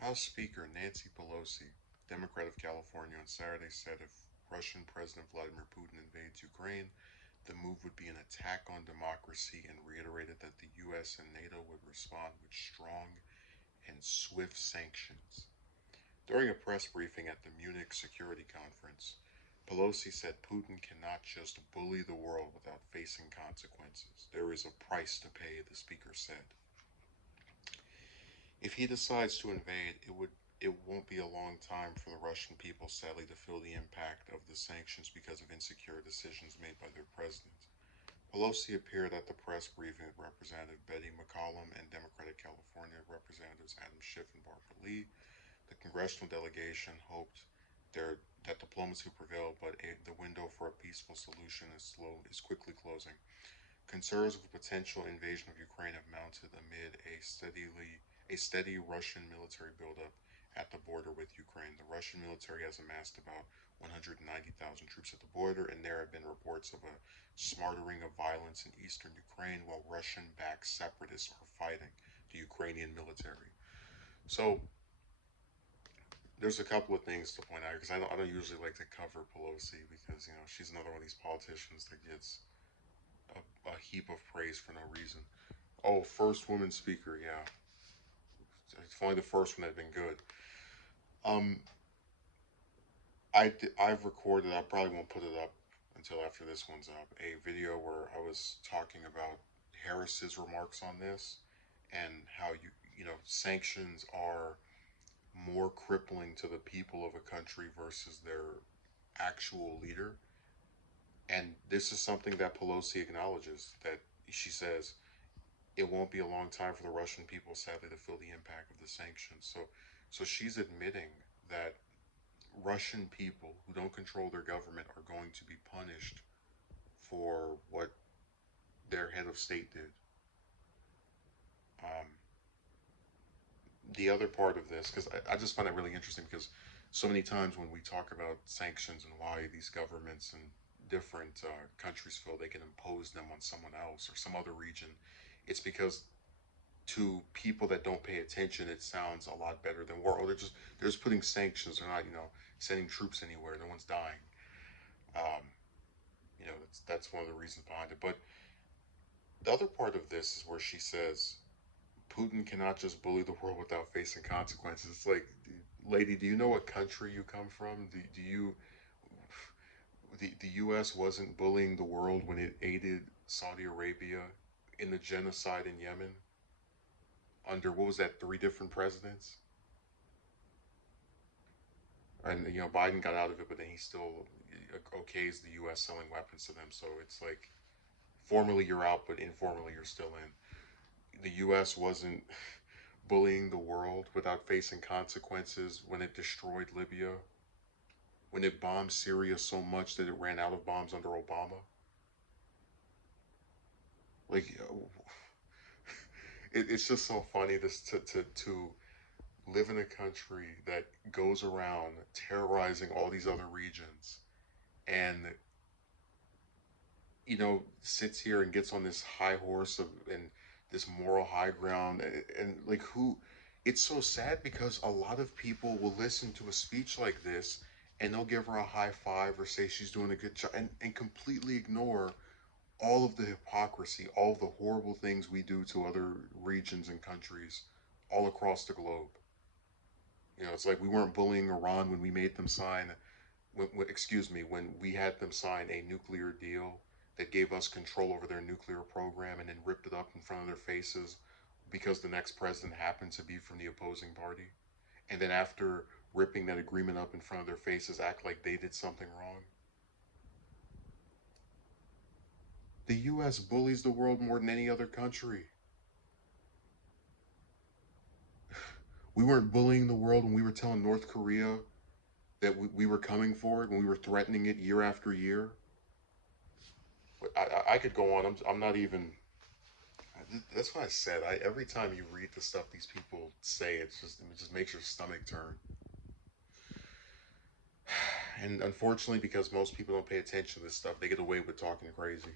House Speaker Nancy Pelosi, Democrat of California, on Saturday said if Russian President Vladimir Putin invades Ukraine, the move would be an attack on democracy and reiterated that the U.S. and NATO would respond with strong and swift sanctions. During a press briefing at the Munich Security Conference, Pelosi said Putin cannot just bully the world without facing consequences. There is a price to pay, the speaker said. If he decides to invade, it won't be a long time for the Russian people, sadly, to feel the impact of the sanctions because of insecure decisions made by their president. Pelosi appeared at the press briefing with Representative Betty McCollum and Democratic California Representatives Adam Schiff and Barbara Lee. The congressional delegation hoped that diplomacy would prevail, but the window for a peaceful solution is quickly closing. Concerns of a potential invasion of Ukraine have mounted amid a steady Russian military buildup at the border with Ukraine. The Russian military has amassed about 190,000 troops at the border, and there have been reports of a smattering of violence in eastern Ukraine while Russian-backed separatists are fighting the Ukrainian military. So there's a couple of things to point out because I don't usually like to cover Pelosi because she's another one of these politicians that gets a heap of praise for no reason. Oh, first woman speaker, yeah. It's only the first one that had been good. Um, I've recorded. I probably won't put it up until after this one's up. A video where I was talking about Harris's remarks on this and how sanctions are more crippling to the people of a country versus their actual leader. And this is something that Pelosi acknowledges. That she says it won't be a long time for the Russian people, sadly, to feel the impact of the sanctions. So she's admitting that Russian people who don't control their government are going to be punished for what their head of state did. Um, the other part of this, because I just find it really interesting, because so many times when we talk about sanctions and why these governments and different countries feel they can impose them on someone else or some other region, it's because to people that don't pay attention, it sounds a lot better than war. Oh, they're just putting sanctions. They're not sending troops anywhere. No one's dying. Um, that's one of the reasons behind it. But the other part of this is where she says Putin cannot just bully the world without facing consequences. It's like, lady, do you know what country you come from? Do you the U.S. wasn't bullying the world when it aided Saudi Arabia in the genocide in Yemen under what was that, three different presidents? And Biden got out of it, but then he still okays the U.S. selling weapons to them. So it's like formally you're out, but informally you're still in. The U.S. wasn't bullying the world without facing consequences when it destroyed Libya, when it bombed Syria so much that it ran out of bombs under Obama. Like, it's just so funny this to live in a country that goes around terrorizing all these other regions and sits here and gets on this high horse of and this moral high ground and like who it's so sad because a lot of people will listen to a speech like this and they'll give her a high five or say she's doing a good job and completely ignore all of the hypocrisy, all of the horrible things we do to other regions and countries all across the globe. It's like we weren't bullying Iran when we made them sign when we had them sign a nuclear deal that gave us control over their nuclear program and then ripped it up in front of their faces because the next president happened to be from the opposing party. And then after ripping that agreement up in front of their faces, act like they did something wrong. The U.S. bullies the world more than any other country. We weren't bullying the world when we were telling North Korea that we were coming for it, when we were threatening it year after year. I could go on. I'm not even. That's what I said. Every time you read the stuff these people say, it just makes your stomach turn. And unfortunately, because most people don't pay attention to this stuff, they get away with talking crazy.